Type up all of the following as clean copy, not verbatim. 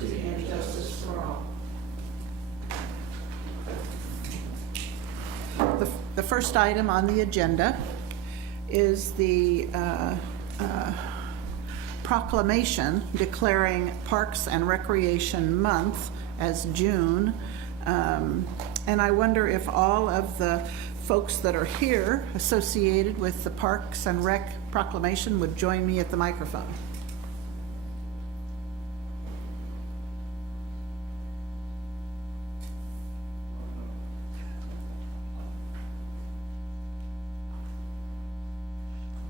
liberty, and justice for all. The first item on the agenda is the proclamation declaring Parks and Recreation Month as June. And I wonder if all of the folks that are here associated with the Parks and Rec proclamation would join me at the microphone.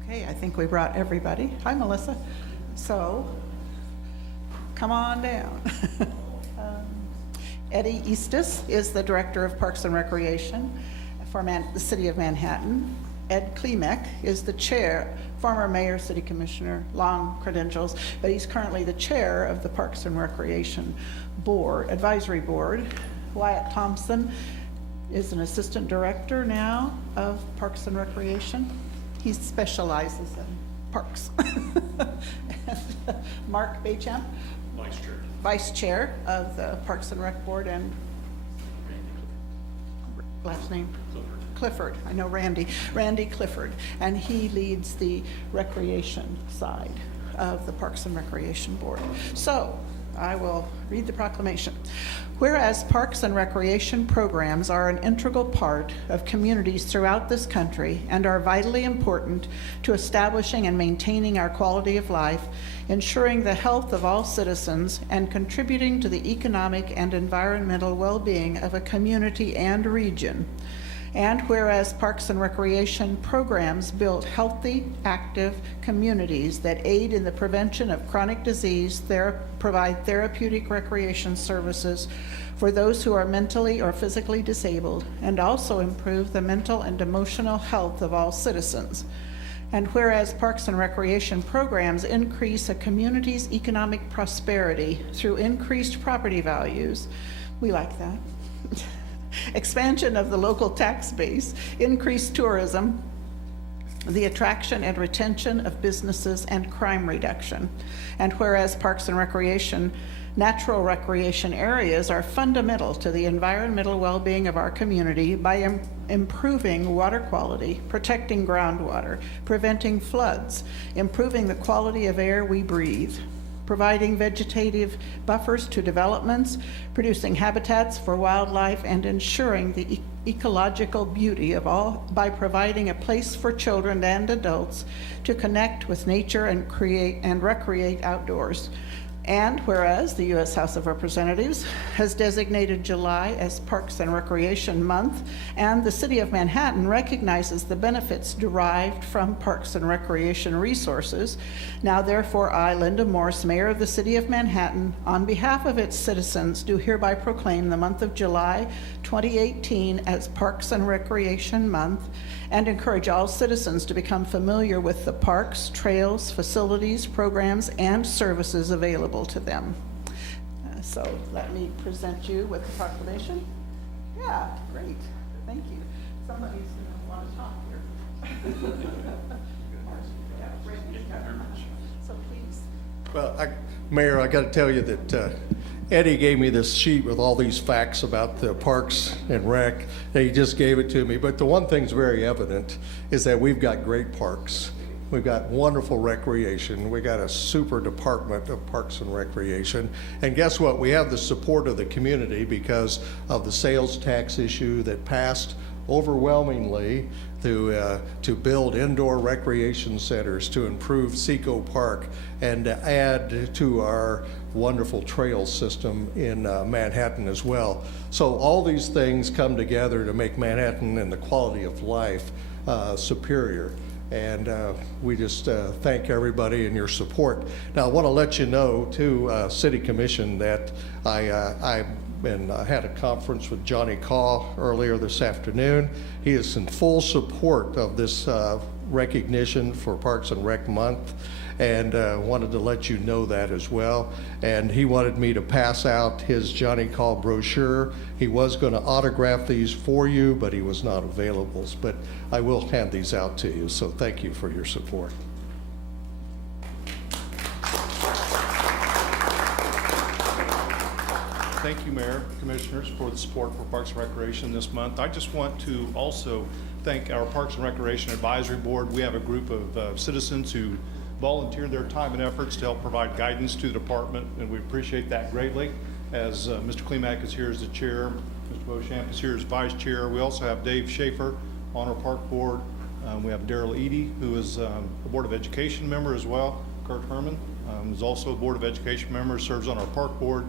Okay, I think we brought everybody. Hi, Melissa. So, come on down. Eddie Eastis is the Director of Parks and Recreation for the City of Manhattan. Ed Klimek is the Chair, former Mayor, City Commissioner, long credentials, but he's currently the Chair of the Parks and Recreation Board, Advisory Board. Wyatt Thompson is an Assistant Director now of Parks and Recreation. He specializes in parks. And Mark Baychamp, Vice Chair of the Parks and Rec Board, and last name? Clifford. I know Randy Clifford, and he leads the recreation side of the Parks and Recreation Board. So I will read the proclamation. Whereas parks and recreation programs are an integral part of communities throughout this country and are vitally important to establishing and maintaining our quality of life, ensuring the health of all citizens, and contributing to the economic and environmental well-being of a community and region. And whereas parks and recreation programs build healthy, active communities that aid in the prevention of chronic disease, provide therapeutic recreation services for those who are mentally or physically disabled, and also improve the mental and emotional health of all citizens. And whereas parks and recreation programs increase a community's economic prosperity through increased property values, we like that, expansion of the local tax base, increased tourism, the attraction and retention of businesses, and crime reduction. And whereas parks and recreation, natural recreation areas are fundamental to the environmental well-being of our community by improving water quality, protecting groundwater, preventing floods, improving the quality of air we breathe, providing vegetative buffers to developments, producing habitats for wildlife, and ensuring the ecological beauty of all by providing a place for children and adults to connect with nature and create and recreate outdoors. And whereas the U.S. House of Representatives has designated July as Parks and Recreation Month, and the City of Manhattan recognizes the benefits derived from parks and recreation resources, now therefore I, Linda Morse, Mayor of the City of Manhattan, on behalf of its citizens, do hereby proclaim the month of July 2018 as Parks and Recreation Month, and encourage all citizens to become familiar with the parks, trails, facilities, programs, and services available to them. So let me present you with the proclamation. Yeah, great. Thank you. Somebody's going to want to talk here. So please. Well, Mayor, I got to tell you that Eddie gave me this sheet with all these facts about the Parks and Rec, and he just gave it to me. But the one thing's very evident is that we've got great parks. We've got wonderful recreation. We got a super department of Parks and Recreation. And guess what? We have the support of the community because of the sales tax issue that passed overwhelmingly to build indoor recreation centers, to improve Seco Park, and to add to our wonderful trail system in Manhattan as well. So all these things come together to make Manhattan and the quality of life superior. And we just thank everybody and your support. Now I want to let you know too, City Commission, that I had a conference with Johnny Caw earlier this afternoon. He is in full support of this recognition for Parks and Rec Month, and wanted to let you know that as well. And he wanted me to pass out his Johnny Caw brochure. He was going to autograph these for you, but he was not available. But I will hand these out to you, so thank you for your support. thank you, Mayor, Commissioners, for the support for Parks and Recreation this month. I just want to also thank our Parks and Recreation Advisory Board. We have a group of citizens who volunteer their time and efforts to help provide guidance to the department, and we appreciate that greatly. As Mr. Klimak is here as the chair, Mr. Beauchamp is here as vice chair. We also have Dave Schaefer on our park board. We have Daryl Eady, who is a Board of Education member as well. Kurt Herman is also a Board of Education member, serves on our park board.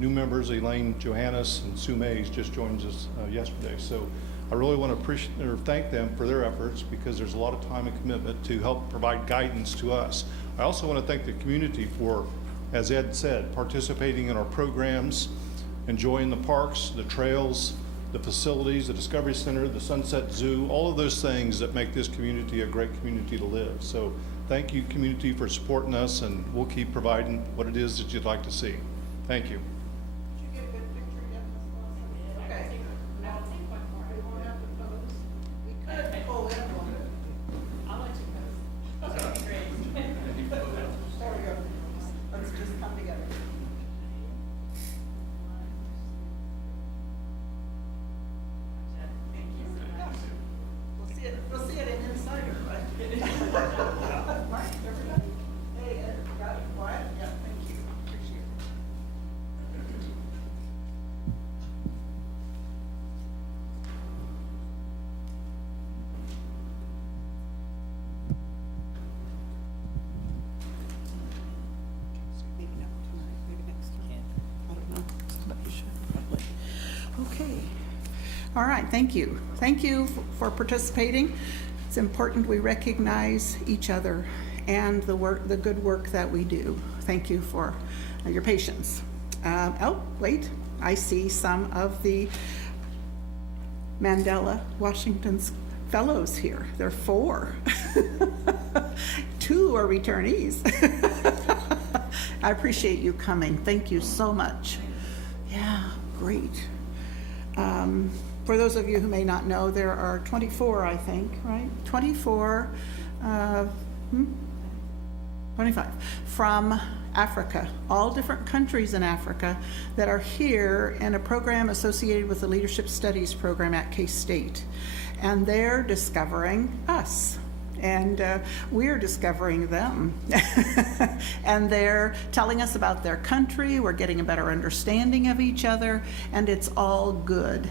New members, Elaine Johannes and Sue Mays, just joined us yesterday. So I really want to appreciate or thank them for their efforts, because there's a lot of time and commitment to help provide guidance to us. I also want to thank the community for, as Ed said, participating in our programs, enjoying the parks, the trails, the facilities, the Discovery Center, the Sunset Zoo, all of those things that make this community a great community to live. So thank you, community, for supporting us, and we'll keep providing what it is that you'd like to see. Thank you. We'll see it in Insider, right? Mark, everybody? Hey, Ed, got it quiet? Yeah, thank you. Appreciate it. Maybe not tonight, maybe next time. I don't know. Somebody should probably. Okay. All right, thank you. Thank you for participating. It's important we recognize each other and the good work that we do. Thank you for your patience. Oh, wait, I see some of the Mandela Washington's fellows here. There are 4. 2 are returnees. I appreciate you coming. Thank you so much. Yeah, great. For those of you who may not know, there are 24, I think, right? 24, 25 from Africa, all different countries in Africa that are here in a program associated with the Leadership Studies program at K-State. And they're discovering us. And we're discovering them. And they're telling us about their country. We're getting a better understanding of each other, and it's all good.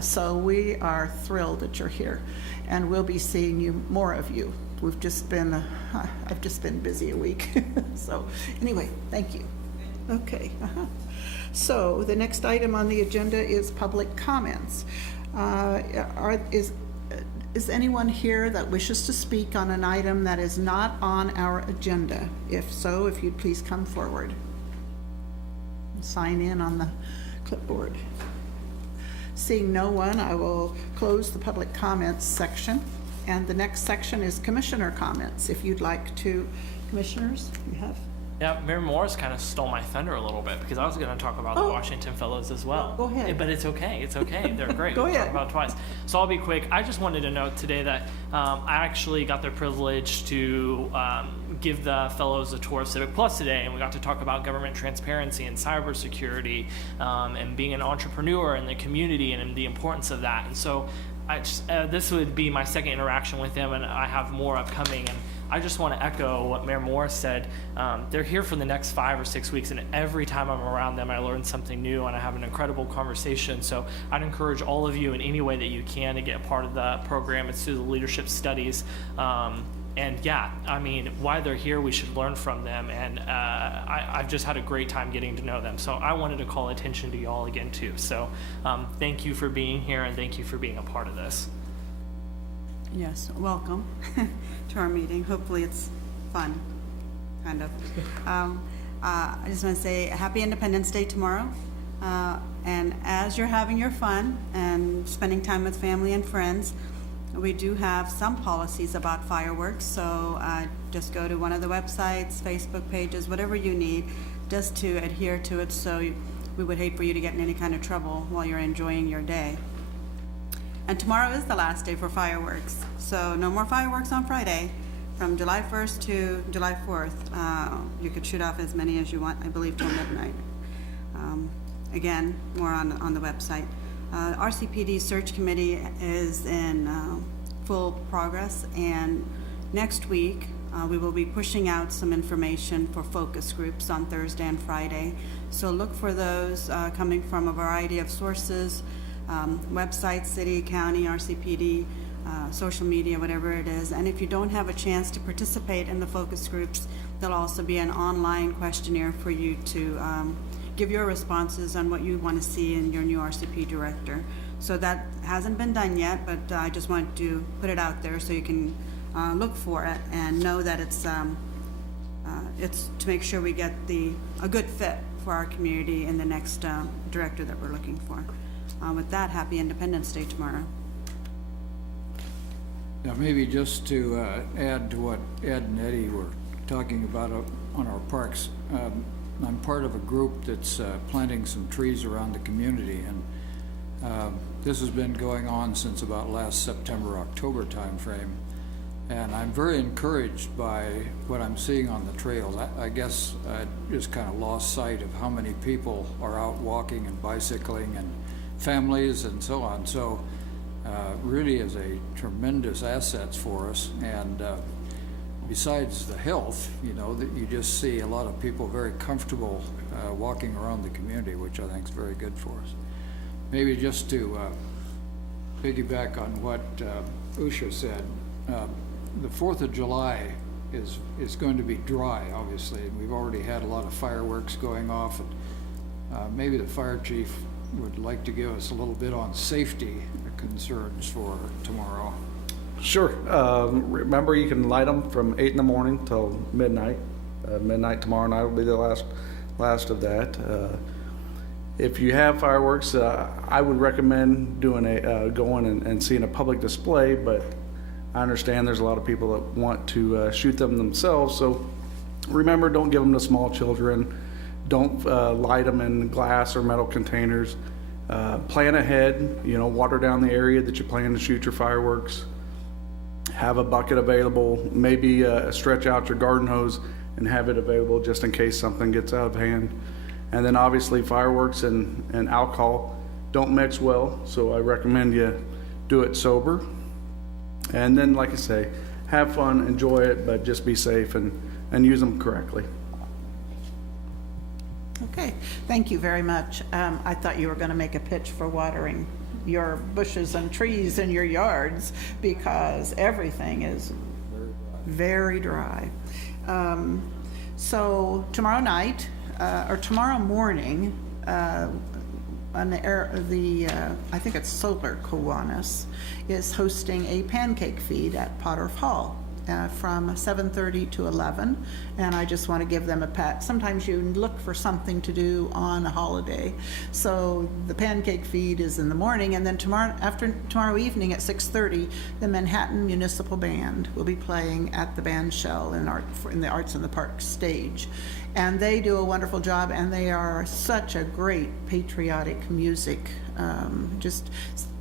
So we are thrilled that you're here, and we'll be seeing you, more of you. We've just been, I've just been busy a week. So anyway, thank you. Okay. So the next item on the agenda is public comments. Is anyone here that wishes to speak on an item that is not on our agenda? If so, if you'd please come forward. Sign in on the clipboard. Seeing no one, I will close the public comments section. And the next section is commissioner comments. If you'd like to, commissioners, you have. Yeah, Mayor Morris kind of stole my thunder a little bit, because I was going to talk about the Washington Fellows as well. Go ahead. But it's okay. It's okay. They're great. Go We'll ahead. talk about it twice. So I'll be quick. I just wanted to note today that I actually got the privilege to give the Fellows a tour of Civic Plus today, and we got to talk about government transparency and cybersecurity and being an entrepreneur in the community and the importance of that. And so this would be my second interaction with them, and I have more upcoming. And I just want to echo what Mayor Morris said. They're here for the next 5 or 6 weeks, and every time I'm around them, I learn something new, and I have an incredible conversation. So I'd encourage all of you in any way that you can to get part of the program. It's through the Leadership Studies. And yeah, I mean, while they're here, we should learn from them. And I've just had a great time getting to know them. So I wanted to call attention to you all again, too. So thank you for being here, and thank you for being a part of this. Yes, welcome to our meeting. Hopefully it's fun, kind of. I just want to say happy Independence Day tomorrow. And as you're having your fun and spending time with family and friends, we do have some policies about fireworks. So just go to one of the websites, Facebook pages, whatever you need, just to adhere to it. So we would hate for you to get in any kind of trouble while you're enjoying your day. And tomorrow is the last day for fireworks. So no more fireworks on Friday. From July 1st to July 4th, you could shoot off as many as you want, I believe, till midnight. again, more on the website. RCPD Search Committee is in full progress, and next week we will be pushing out some information for focus groups on Thursday and Friday. So look for those coming from a variety of sources, websites, city, county, RCPD, social media, whatever it is. And if you don't have a chance to participate in the focus groups, there'll also be an online questionnaire for you to give your responses on what you want to see in your new RCP director. So that hasn't been done yet, but I just want to put it out there so you can look for it and know that it's to make sure we get a good fit for our community in the next director that we're looking for. With that, happy Independence Day tomorrow. Now, maybe just to add to what Ed and Eddie were talking about on our parks, I'm part of a group that's planting some trees around the community, and this has been going on since about last September, October timeframe, and I'm very encouraged by what I'm seeing on the trail. I guess I just kind of lost sight of how many people are out walking and bicycling, and families and so on. So really is a tremendous assets for us, and besides the health, that you just see a lot of people very comfortable walking around the community, which I think is very good for us. Maybe just to piggyback on what Usha said, the 4th of July is going to be dry, obviously, and we've already had a lot of fireworks going off, and maybe the fire chief would like to give us a little bit on safety concerns for tomorrow. Sure. Remember, you can light them from 8 in the morning till midnight. Midnight tomorrow night will be the last of that. If you have fireworks, I would recommend doing going and seeing a public display, but I understand there's a lot of people that want to shoot them themselves. So remember, don't give them to small children. Don't light them in glass or metal containers. Plan ahead, water down the area that you plan to shoot your fireworks. Have a bucket available, maybe stretch out your garden hose and have it available just in case something gets out of hand. And then obviously fireworks and alcohol don't mix well, so I recommend you do it sober. And then, like I say, have fun, enjoy it, but just be safe and use them correctly. Okay, thank you very much. I thought you were going to make a pitch for watering your bushes and trees in your yards, because everything is very dry. So tomorrow night, or tomorrow morning, I think it's Solar Kiwanis, is hosting a pancake feed at Potter Hall from 7:30 to 11, and I just want to give them a pat. Sometimes you look for something to do on a holiday, so the pancake feed is in the morning, and then tomorrow evening at 6:30, the Manhattan Municipal Band will be playing at the band shell in the Arts in the Park stage, and they do a wonderful job, and they are such a great patriotic music. Just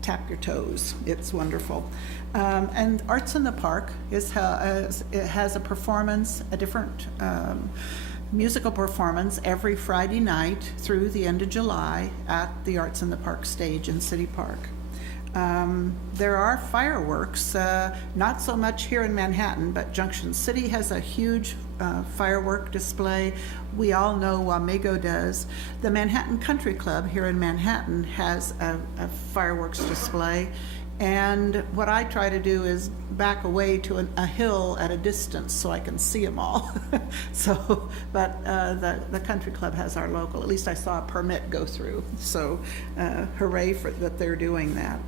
tap your toes. It's wonderful. And Arts in the Park it has a performance, a different musical performance every Friday night through the end of July at the Arts in the Park stage in City Park. There are fireworks, not so much here in Manhattan, but Junction City has a huge firework display. We all know Wamego does. The Manhattan Country Club here in Manhattan has a fireworks display. And what I try to do is back away to a hill at a distance so I can see them all. But the country club has our local. At least I saw a permit go through. So hooray for that they're doing that.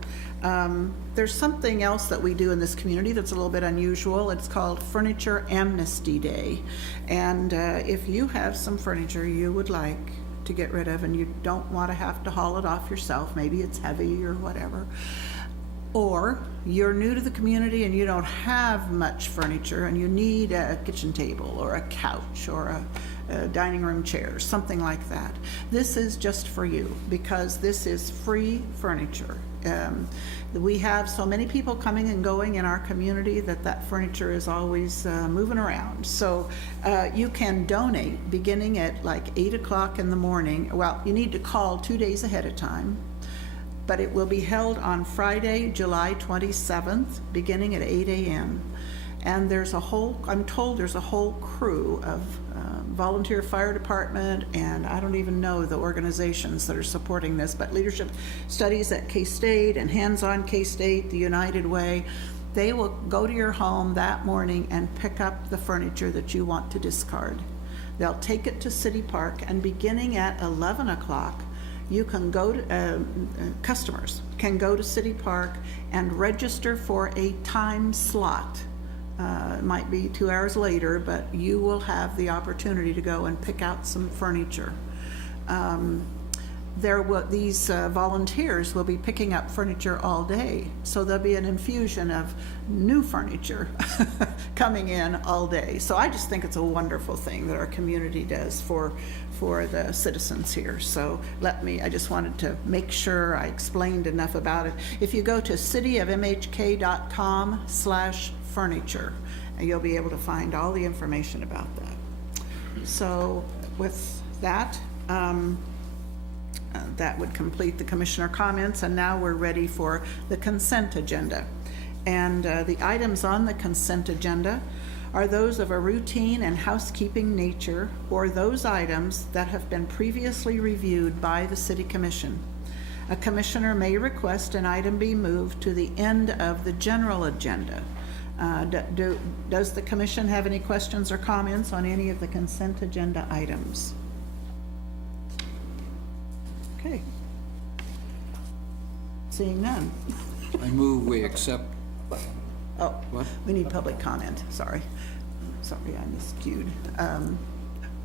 There's something else that we do in this community that's a little bit unusual. It's called Furniture Amnesty Day. And if you have some furniture you would like to get rid of and you don't want to have to haul it off yourself, maybe it's heavy or whatever, or you're new to the community and you don't have much furniture and you need a kitchen table or a couch or a dining room chair, something like that. This is just for you, because this is free furniture We have so many people coming and going in our community that furniture is always moving around. So you can donate beginning at like 8 o'clock in the morning. Well, you need to call 2 days ahead of time, but it will be held on Friday, July 27th, beginning at 8 a.m. And I'm told there's a whole crew of volunteer fire department, and I don't even know the organizations that are supporting this, but Leadership Studies at K-State and Hands-On K-State, the United Way, they will go to your home that morning and pick up the furniture that you want to discard. They'll take it to City Park, and beginning at 11 o'clock, you can go to, customers can go to City Park and register for a time slot. It might be 2 hours later, but you will have the opportunity to go and pick out some furniture. These volunteers will be picking up furniture all day, so there'll be an infusion of new furniture coming in all day. So I just think it's a wonderful thing that our community does for the citizens here. So I just wanted to make sure I explained enough about it. If you go to cityofmhk.com/furniture, and you'll be able to find all the information about that. So with that, that would complete the commissioner comments, and now we're ready for the consent agenda. And the items on the consent agenda are those of a routine and housekeeping nature, or those items that have been previously reviewed by the City Commission. A commissioner may request an item be moved to the end of the general agenda. Does the commission have any questions or comments on any of the consent agenda items? Okay. Seeing none. I move we accept. Oh, What? we need public comment, sorry. Sorry, I miscued.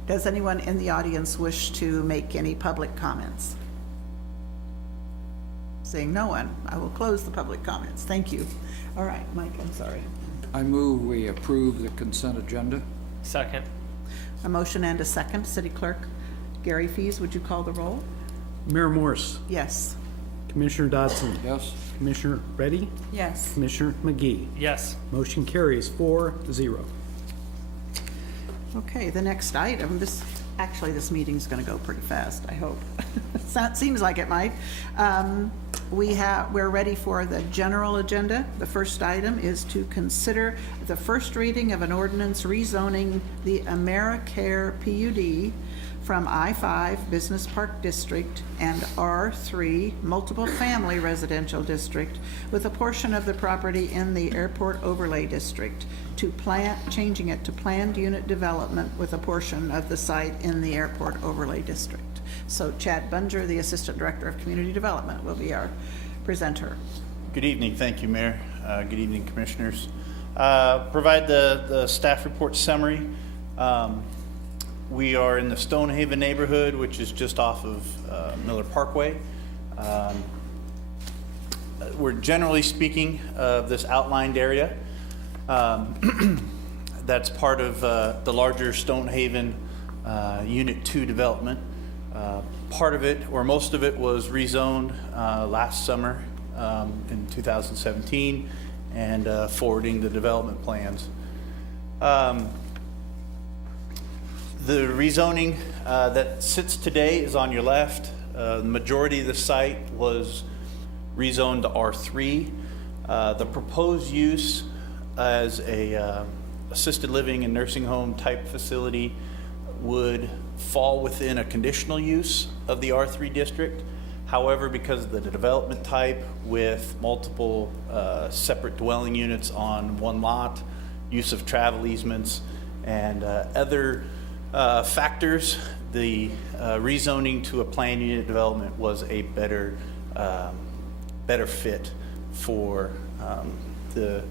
Does anyone in the audience wish to make any public comments? Seeing no one, I will close the public comments. Thank you. All right, Mike, I'm sorry. I move we approve the consent agenda. Second. A motion and a second. City Clerk Gary Fees, would you call the roll? Mayor Morse, Yes. Commissioner Dodson, Yes? Commissioner Reddy, Yes. Commissioner McGee. Yes. Motion carries 4-0. Okay, the next item, this meeting's gonna go pretty fast, I hope. Seems like it might. We're ready for the general agenda. The first item is to consider the first reading of an ordinance rezoning the AmeriCare PUD from I-5 Business Park District and R3 Multiple Family Residential District with a portion of the property in the Airport Overlay District to changing it to planned unit development with a portion of the site in the Airport Overlay District. So Chad Bunger, the Assistant Director of Community Development, will be our presenter. Good evening. Thank you, Mayor. Good evening, Commissioners. Provide the staff report summary. We are in the Stonehaven neighborhood, which is just off of Miller Parkway. We're generally speaking of this outlined area. That's part of the larger Stonehaven Unit 2 development. Part of it, or most of it, was rezoned last summer in 2017 and forwarding the development plans. The rezoning that sits today is on your left. The majority of the site was rezoned to R3. The proposed use as a assisted living and nursing home type facility would fall within a conditional use of the R3 district. However, because of the development type with multiple separate dwelling units on one lot, use of travel easements, and other factors, the rezoning to a planned unit development was a better fit for the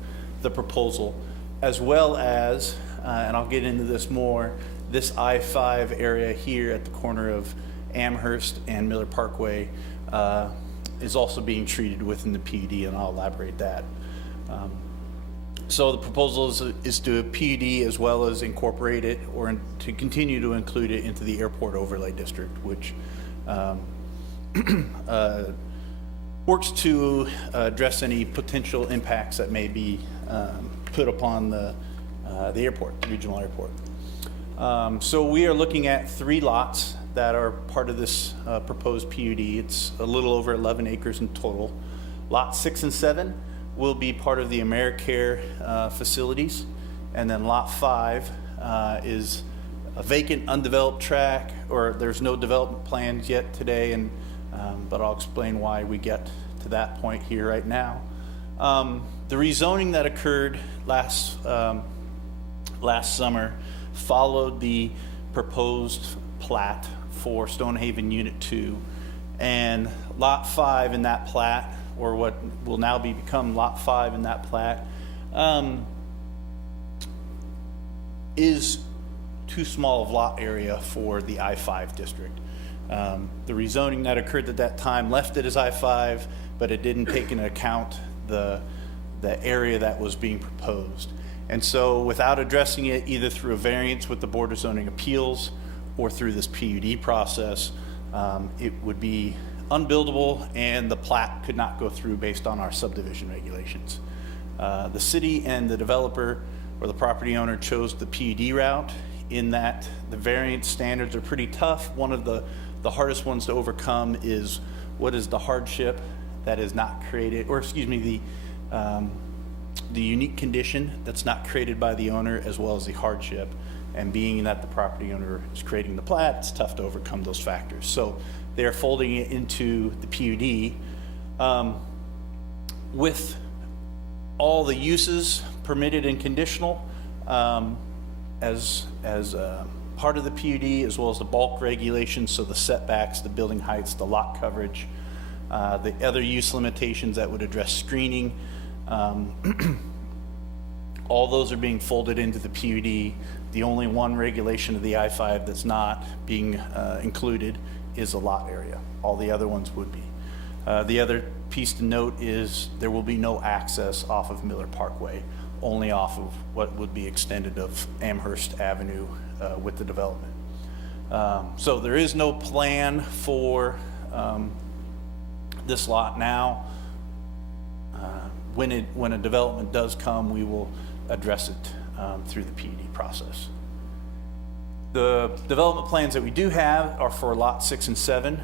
proposal, as well as, and I'll get into this more, this I-5 area here at the corner of Amherst and Miller Parkway is also being treated within the PUD, and I'll elaborate that. So the proposal is to PUD as well as incorporate it or to continue to include it into the Airport Overlay District, which works to address any potential impacts that may be put upon the airport, the regional airport. So we are looking at 3 lots that are part of this proposed PUD. It's a little over 11 acres in total. Lot 6 and 7 will be part of the AmeriCare facilities. And then Lot 5 is a vacant, undeveloped tract, or there's no development plans yet today, and but I'll explain why we get to that point here right now. The rezoning that occurred last summer followed the proposed plat for Stonehaven Unit 2, and Lot 5 in that plat, or what will now become Lot 5 in that plat, is too small of lot area for the I-5 district. The rezoning that occurred at that time left it as I-5, but it didn't take into account the area that was being proposed. And so without addressing it either through a variance with the Board of Zoning Appeals or through this PUD process, it would be unbuildable and the plat could not go through based on our subdivision regulations. The city and the developer or the property owner chose the PUD route, in that the variance standards are pretty tough. One of the hardest ones to overcome is what is the hardship that is not created, or excuse me, the unique condition that's not created by the owner, as well as the hardship. And being that the property owner is creating the plat, it's tough to overcome those factors. So they're folding it into the PUD. With all the uses permitted and conditional, as part of the PUD, as well as the bulk regulations, so the setbacks, the building heights, the lot coverage, the other use limitations that would address screening, all those are being folded into the PUD. The only one regulation of the I-5 that's not being included is the lot area. All the other ones would be. The other piece to note is there will be no access off of Miller Parkway, only off of what would be extended of Amherst Avenue with the development. So there is no plan for this lot now. When a development does come, we will address it through the PUD process. The development plans that we do have are for Lot 6 and 7.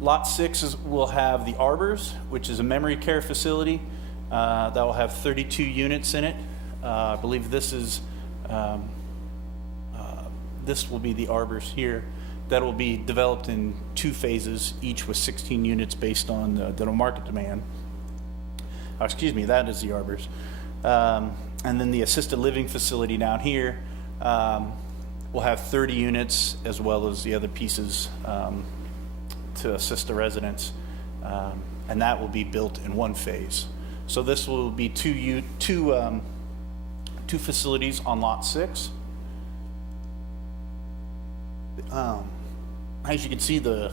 Lot 6 will have the Arbors, which is a memory care facility that will have 32 units in it. I believe this will be the Arbors here. That will be developed in 2 phases, each with 16 units based on the market demand. Oh, excuse me, that is the Arbors. And then the assisted living facility down here will have 30 units, as well as the other pieces to assist the residents. And that will be built in 1 phase. So this will be two facilities on Lot 6. As you can see, the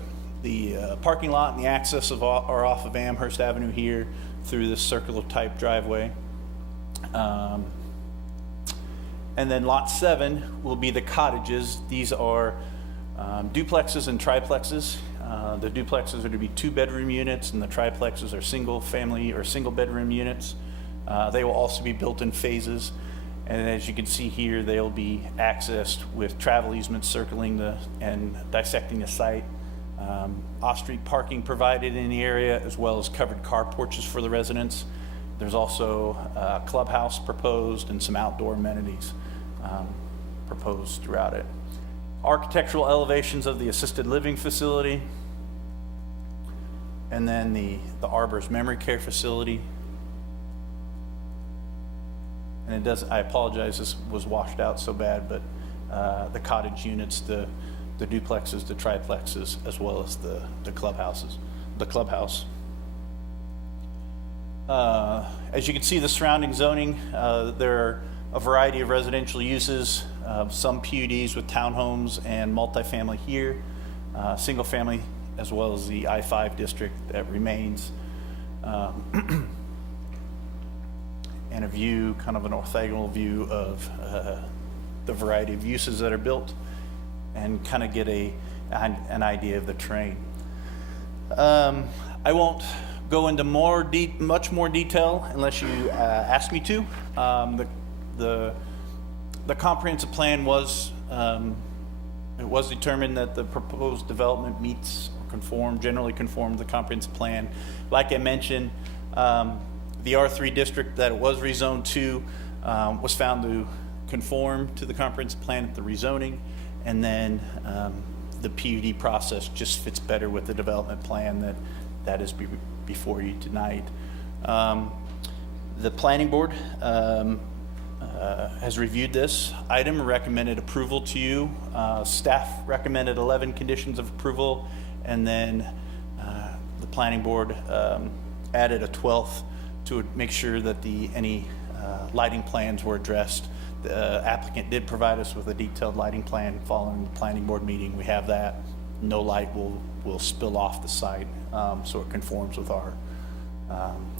parking lot and the access are off of Amherst Avenue here through this circular type driveway. And then Lot 7 will be the cottages. These are duplexes and triplexes. The duplexes are to be 2-bedroom units, and the triplexes are single family or single bedroom units. They will also be built in phases. And as you can see here, they'll be accessed with travel easements circling and dissecting the site. Off-street parking provided in the area, as well as covered car porches for the residents. There's also a clubhouse proposed and some outdoor amenities proposed throughout it. Architectural elevations of the assisted living facility, and then the Arbors memory care facility. And it does, I apologize, this was washed out so bad, but the cottage units, the duplexes, the triplexes, as well as the clubhouses, the clubhouse. As you can see, the surrounding zoning, there are a variety of residential uses, some PUDs with townhomes and multifamily here, single family, as well as the I-5 district that remains. And a view, kind of an orthogonal view of the variety of uses that are built, and kind of get an idea of the terrain. I won't go into much more detail unless you ask me to. The comprehensive plan was, it was determined that the proposed development meets or generally conform to the comprehensive plan. Like I mentioned, the R3 district that it was rezoned to was found to conform to the comprehensive plan at the rezoning, and then the PUD process just fits better with the development plan that is before you tonight. The planning board has reviewed this item, recommended approval to you. Staff recommended 11 conditions of approval, and then the planning board added a 12th to make sure that any lighting plans were addressed. The applicant did provide us with a detailed lighting plan following the planning board meeting. We have that. No light will spill off the site, so it conforms with our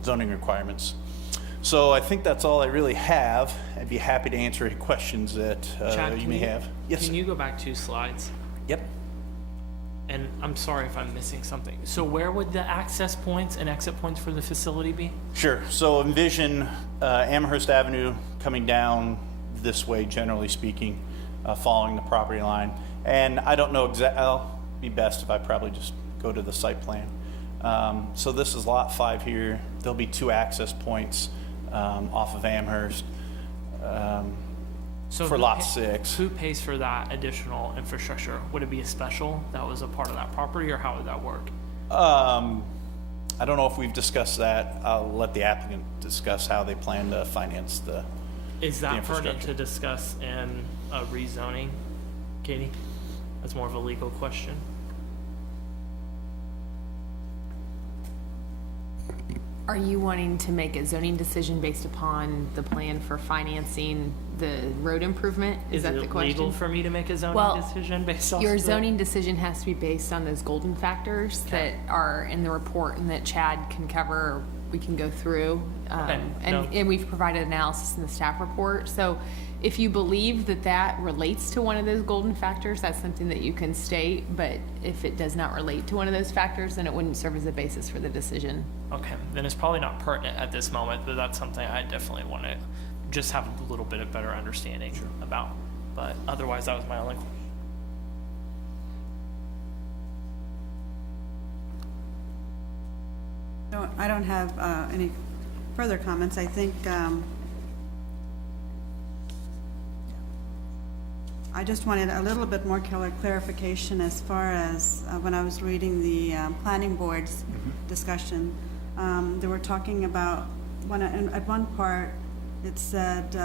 zoning requirements. So I think that's all I really have. I'd be happy to answer any questions that Chad, you may have. Yes. Can you go back 2 slides? Yep. And I'm sorry if I'm missing something. So where would the access points and exit points for the facility be? Sure. So envision Amherst Avenue coming down this way, generally speaking, following the property line. And I don't know exactly, it'll be best if I probably just go to the site plan. So this is lot 5 here. There'll be 2 access points off of Amherst So for who lot pay- 6. Who pays for that additional infrastructure? Would it be a special that was a part of that property, or how would that work? I don't know if we've discussed that. I'll let the applicant discuss how they plan to finance the. Is that pertinent infrastructure. to discuss in a rezoning, Katie? That's more of a legal question. Are you wanting to make a zoning decision based upon the plan for financing the road improvement? Is that the it question? legal for me to make a zoning Well, decision based off Your of that? zoning decision has to be based on those golden factors that are in the report and that Chad can cover, or we can go through. Okay, no. And we've provided analysis in the staff report. So if you believe that that relates to one of those golden factors, that's something that you can state. But if it does not relate to one of those factors, then it wouldn't serve as a basis for the decision. Okay, then it's probably not pertinent at this moment, but that's something I definitely want to just have a little bit of better understanding about. But otherwise, that was my only question. I don't have any further comments. I think I just wanted a little bit more clarification as far as when I was reading the planning board's discussion. They were talking about, at one part, it said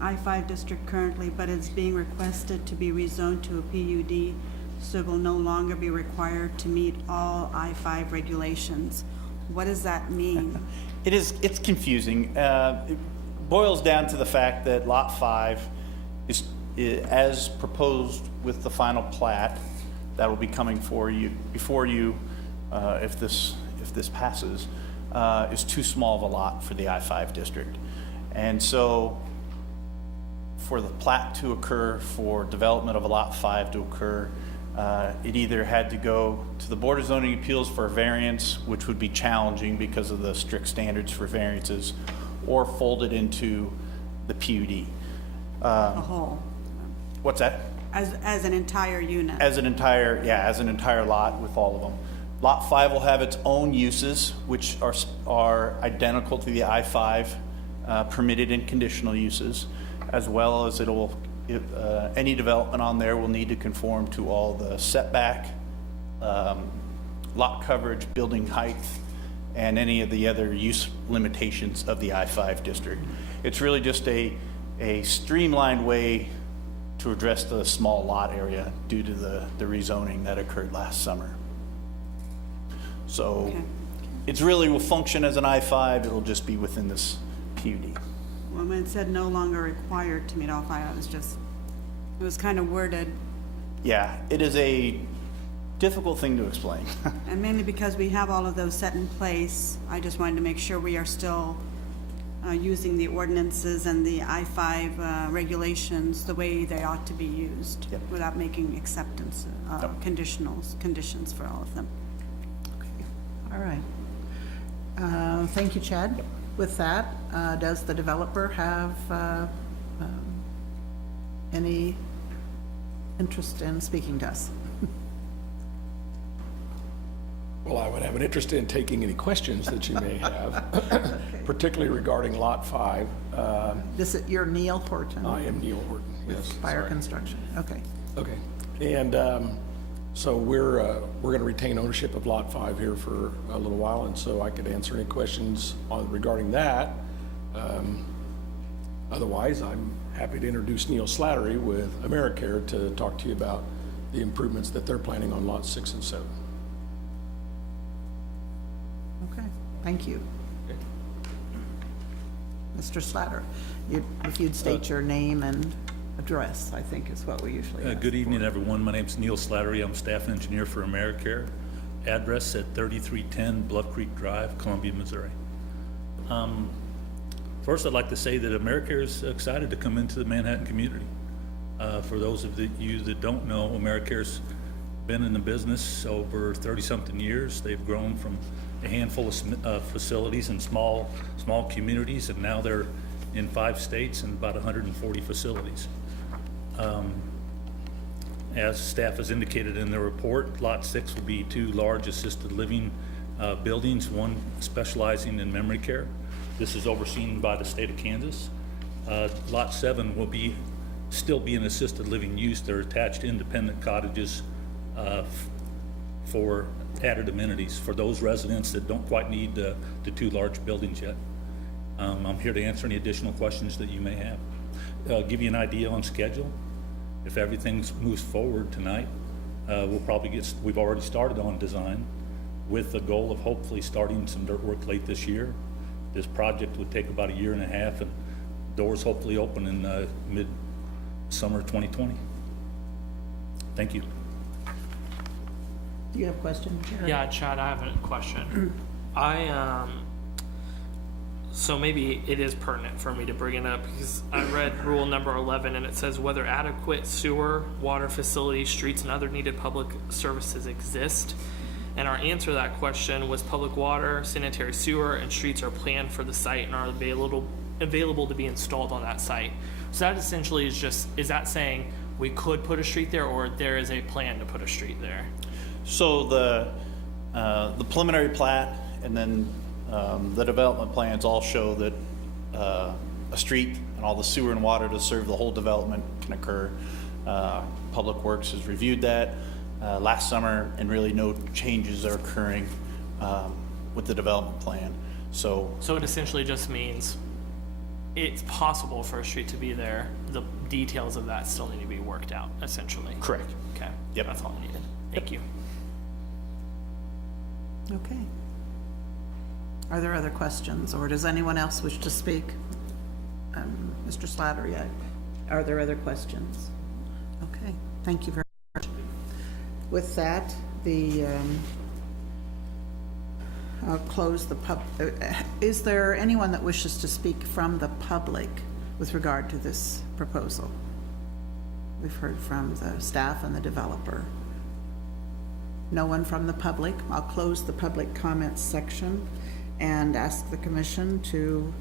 I-5 district currently, but it's being requested to be rezoned to a PUD, so it will no longer be required to meet all I-5 regulations. What does that mean? It's confusing. It boils down to the fact that lot 5 is, as proposed with the final plat that will be coming before you, if this passes, is too small of a lot for the I-5 district. And so for the plat to occur, for development of a lot 5 to occur, it either had to go to the Board of Zoning Appeals for a variance, which would be challenging because of the strict standards for variances, or folded into the PUD. The whole, What's that? as an entire unit? As an entire lot with all of them. Lot 5 will have its own uses, which are identical to the I-5 permitted and conditional uses, as well as any development on there will need to conform to all the setback, lot coverage, building height, and any of the other use limitations of the I-5 district. It's really just a streamlined way to address the small lot area due to the rezoning that occurred last summer. So Okay. it's really will function as an I-5, it'll just be within this PUD. Well, when it said no longer required to meet all 5, it was kind of worded, Yeah, it is a difficult thing to explain. and mainly because we have all of those set in place, I just wanted to make sure we are still using the ordinances and the I-5 regulations the way they ought to be used, Yep. without making acceptance, conditions for all of them. all right. Thank you, Chad. With that, does the developer have any interest in speaking to us? Well, I would have an interest in taking any questions that you may have, particularly regarding Lot 5. You're Neil Horton? I am Neil Horton, yes. Fire sorry. Construction, okay. Okay. And so we're going to retain ownership of Lot 5 here for a little while, and so I could answer any questions regarding that. Otherwise, I'm happy to introduce Neil Slattery with AmeriCare to talk to you about the improvements that they're planning on Lots 6 and 7. Okay, thank you. Mr. Slatter, if you'd state your name and address, I think is what we usually ask Good evening, for. everyone. My name's Neil Slattery. I'm staff engineer for AmeriCare. Address at 3310 Bluff Creek Drive, Columbia, Missouri. First, I'd like to say that AmeriCare is excited to come into the Manhattan community. For those of you that don't know, AmeriCare's been in the business over 30-something years. They've grown from a handful of facilities in small communities, and now they're in 5 states and about 140 facilities. As staff has indicated in their report, Lot 6 will be 2 large assisted living buildings, one specializing in memory care. This is overseen by the state of Kansas. Lot 7 will still be an assisted living use. They're attached independent cottages for added amenities for those residents that don't quite need the 2 large buildings yet. I'm here to answer any additional questions that you may have. Give you an idea on schedule. If everything moves forward tonight, we've already started on design with the goal of hopefully starting some dirt work late this year. This project would take about 1.5 years, and doors hopefully open in mid-summer 2020. Thank you. Do you have a question? Jerry? Yeah, Chad, I have a question. So maybe it is pertinent for me to bring it up because I read rule number 11 and it says whether adequate sewer, water facilities, streets, and other needed public services exist. And our answer to that question was public water, sanitary sewer, and streets are planned for the site and are available to be installed on that site. So that essentially is that saying we could put a street there, or there is a plan to put a street there? So the preliminary plat and then the development plans all show that a street and all the sewer and water to serve the whole development can occur. Public Works has reviewed that last summer, and really no changes are occurring with the development plan. So it essentially just means it's possible for a street to be there. The details of that still need to be worked out, essentially. correct. Okay. Yep. That's all I needed. Thank you. Okay. Are there other questions, or does anyone else wish to speak? Mr. Slattery, are there other questions? Okay, thank you very much. With that, I'll close the is there anyone that wishes to speak from the public with regard to this proposal? We've heard from the staff and the developer. No one from the public. I'll close the public comments section and ask the commission to,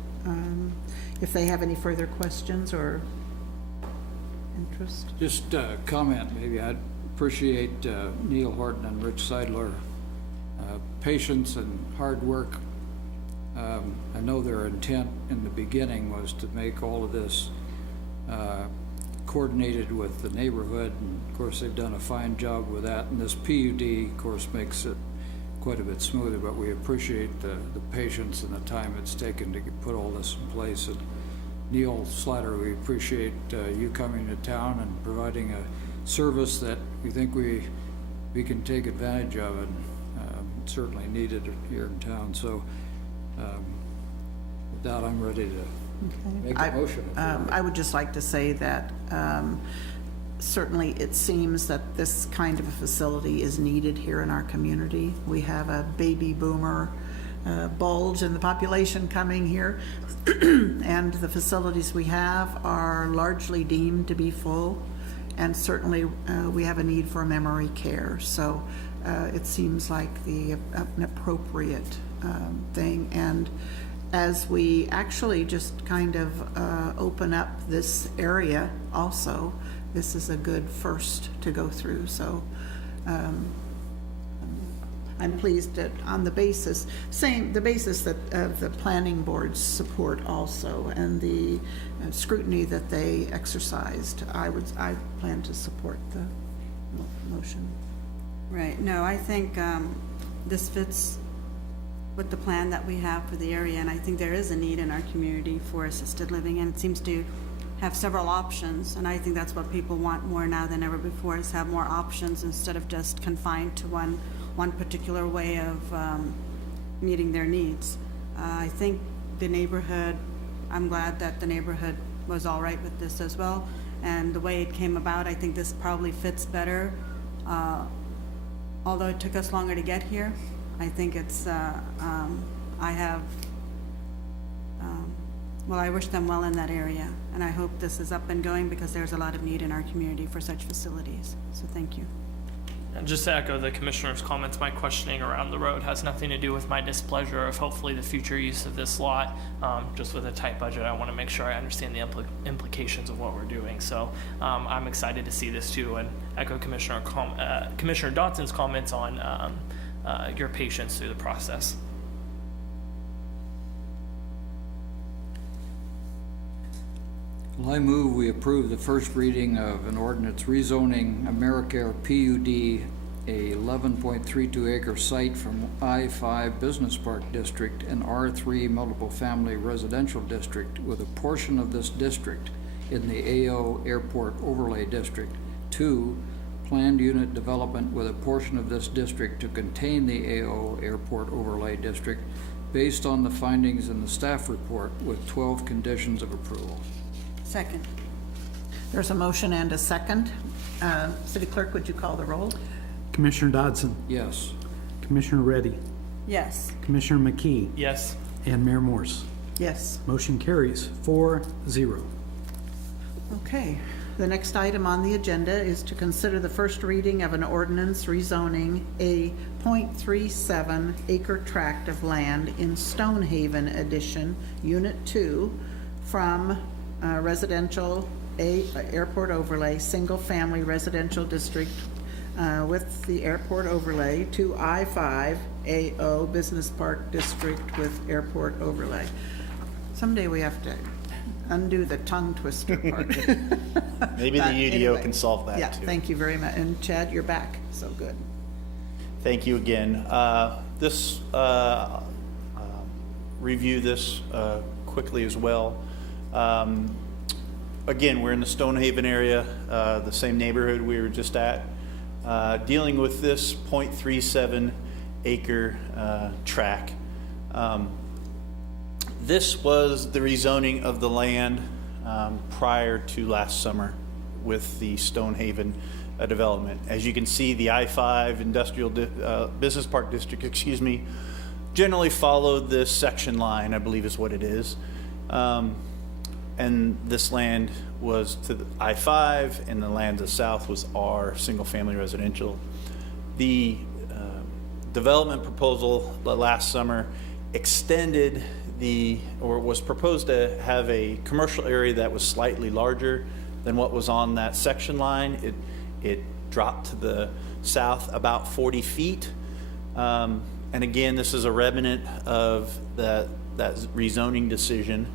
if they have any further questions or interest. Just a comment, maybe. I'd appreciate Neil Horton and Rich Seidler patience and hard work. I know their intent in the beginning was to make all of this coordinated with the neighborhood, and of course they've done a fine job with that, and this PUD of course makes it quite a bit smoother, but we appreciate the patience and the time it's taken to put all this in place. And Neil Slattery, we appreciate you coming to town and providing a service that we think we can take advantage of, and certainly needed here in town. So with that, I'm ready to make a motion. I would just like to say that certainly it seems that this kind of a facility is needed here in our community. We have a baby boomer bulge in the population coming here, and the facilities we have are largely deemed to be full, and certainly we have a need for memory care. So it seems like an appropriate thing. And as we actually just kind of open up this area also, this is a good first to go through. So I'm pleased that on the basis, the basis that of the planning board's support also, and the scrutiny that they exercised, I plan to support the motion. Right, no, I think this fits with the plan that we have for the area, and I think there is a need in our community for assisted living, and it seems to have several options, and I think that's what people want more now than ever before, is have more options instead of just confined to one particular way of meeting their needs. I think the neighborhood, I'm glad that the neighborhood was all right with this as well, and the way it came about, I think this probably fits better. Although it took us longer to get here, I think it's, I wish them well in that area, and I hope this is up and going because there's a lot of need in our community for such facilities. So thank you. And just to echo the commissioner's comments, my questioning around the road has nothing to do with my displeasure of hopefully the future use of this lot. Just with a tight budget, I want to make sure I understand the implications of what we're doing. So I'm excited to see this too, and echo Commissioner Dodson's comments on your patience through the process. Well, I move we approve the first reading of an ordinance rezoning AmeriCare PUD, a 11.32 acre site from I-5 Business Park District and R3 Multiple Family Residential District with a portion of this district in the AO Airport Overlay District to planned unit development with a portion of this district to contain the AO Airport Overlay District based on the findings in the staff report with 12 conditions of approval. Second. There's a motion and a second. City Clerk, would you call the roll? Commissioner Dodson, Yes. Commissioner Reddy, Yes. Commissioner McKee, Yes. and Mayor Morse. Yes. Motion carries 4-0. Okay. The next item on the agenda is to consider the first reading of an ordinance rezoning a .37 acre tract of land in Stonehaven Addition, Unit 2, from residential airport overlay, single-family residential district with the airport overlay to I-5 AO Business Park District with airport overlay. Someday we have to undo the tongue twister part. Maybe the UDO Anyway, can solve that yeah, too. thank you very much. And Chad, you're back, so good. Thank you again. Review this quickly as well. Again, we're in the Stonehaven area, the same neighborhood we were just at, dealing with this .37 acre tract. This was the rezoning of the land prior to last summer with the Stonehaven development. As you can see, the I-5 Industrial Business Park District, generally followed this section line, I believe is what it is. And this land was to the I-5, and the land to the south was our single-family residential. The development proposal last summer extended was proposed to have a commercial area that was slightly larger than what was on that section line. It dropped to the south about 40 feet. And again, this is a remnant of that rezoning decision.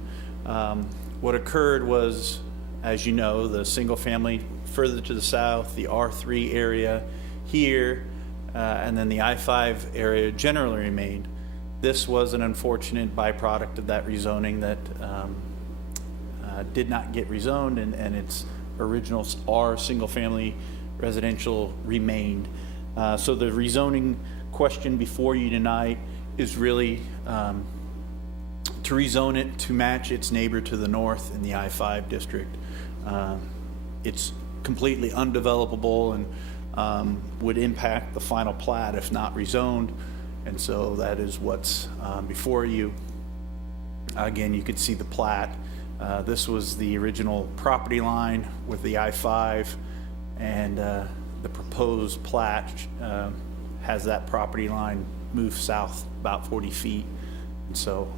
What occurred was, as you know, the single family further to the south, the R3 area here, and then the I-5 area generally remained. This was an unfortunate byproduct of that rezoning that did not get rezoned, and its original R single family residential remained. So the rezoning question before you tonight is really to rezone it to match its neighbor to the north in the I-5 district. It's completely undevelopable and would impact the final plat if not rezoned. And so that is what's before you. Again, you could see the plat. This was the original property line with the I-5 and the proposed plat has that property line moved south about 40 feet. And so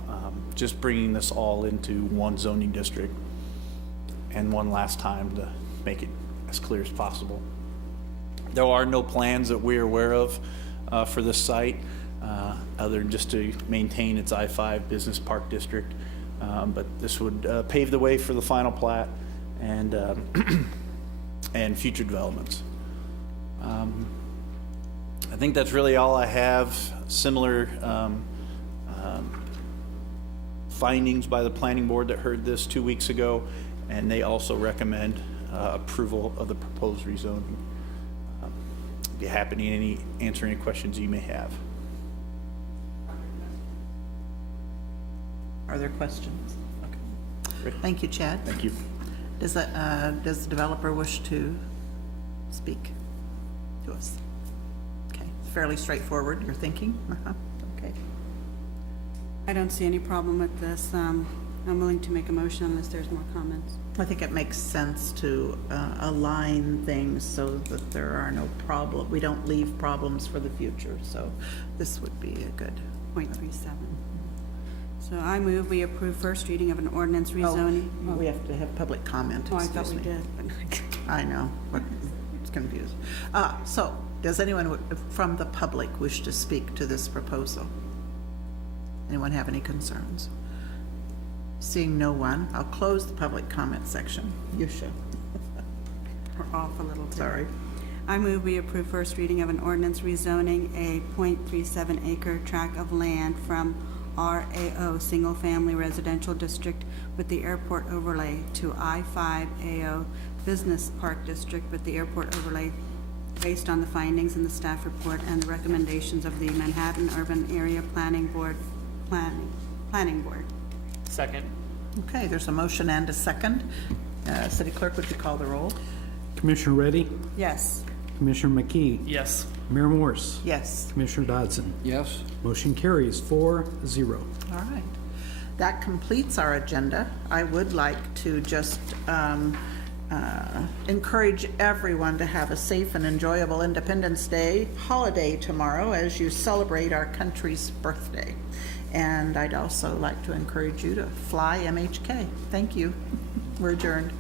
just bringing this all into one zoning district, and one last time to make it as clear as possible. There are no plans that we're aware of for this site, other than just to maintain its I-5 business park district. But this would pave the way for the final plat and and future developments. I think that's really all I have. Similar findings by the planning board that heard this 2 weeks ago, and they also recommend approval of the proposed rezoning. Be happy to answer any questions you may have. Are there questions? Okay. Thank you, Chad. Thank you. Does the developer wish to speak to us? Okay, fairly straightforward, you're thinking? Okay. I don't see any problem with this. I'm willing to make a motion unless there's more comments. I think it makes sense to align things so that there are no problem, we don't leave problems for the future, so this would be a good. 0.37. So I move we approve first reading of an ordinance rezoning. Oh, we have to have public comment, Oh, I thought excuse we me. did. I know, but it's confused. So, does anyone from the public wish to speak to this proposal? Anyone have any concerns? Seeing no one, I'll close the public comment section. Yusha, We're off a little today. sorry. I move we approve first reading of an ordinance rezoning a .37 acre tract of land from RAO Single Family Residential District with the airport overlay to I-5 AO Business Park District with the airport overlay based on the findings in the staff report and the recommendations of the Manhattan Urban Area Planning Board. Second. Okay, there's a motion and a second. City Clerk, would you call the roll? Commissioner Reddy, Yes. Commissioner McKee, Yes. Mayor Morse, Yes. Commissioner Dodson. Yes? Motion carries 4-0. All right. That completes our agenda. I would like to just encourage everyone to have a safe and enjoyable Independence Day holiday tomorrow as you celebrate our country's birthday. And I'd also like to encourage you to fly MHK. Thank you. We're adjourned.